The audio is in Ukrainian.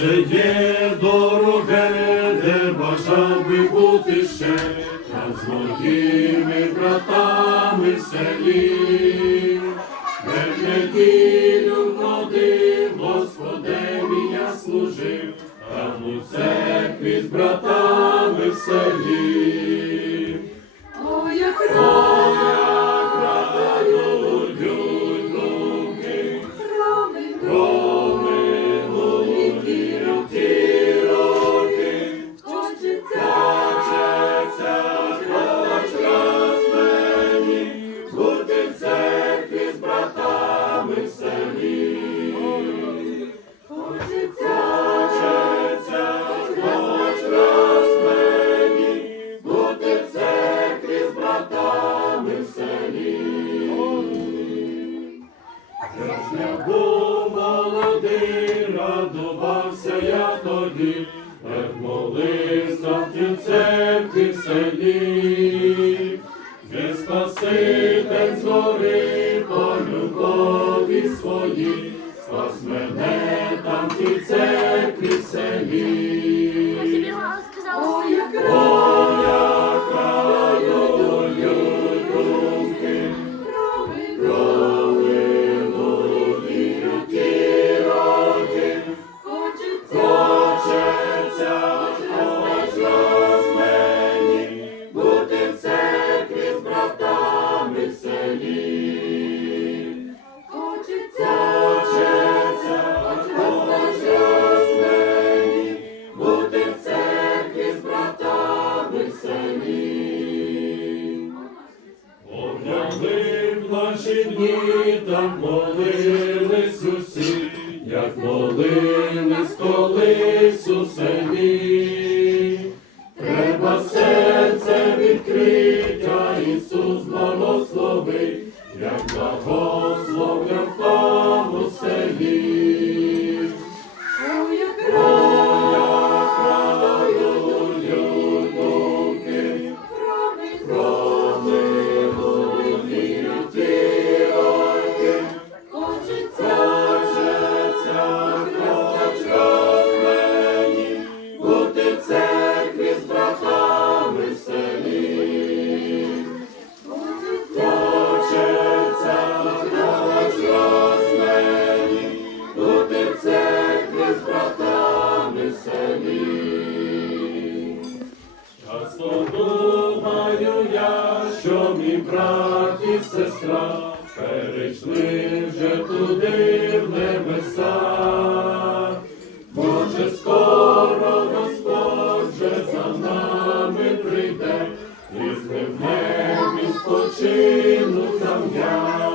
Це є дороге, де бажав би бути ще, та з моїми братами в селі, де в неділю ходив, Господеві я служив, та у церкві з братами Я був молодий, радувався я тоді, як молився в церкві в селі, де Спаситель згори по любові своїй, спас мене там в церкві в селі. Наші дні, так молились усі, як молились. Ісус благослови, як благословляв в тому селі. Правою, правою, правою, що мій брат і сестра перейшли вже туди в небеса, Боже, скоро Господь вже за нами прийде, і з ним небі спочину там я.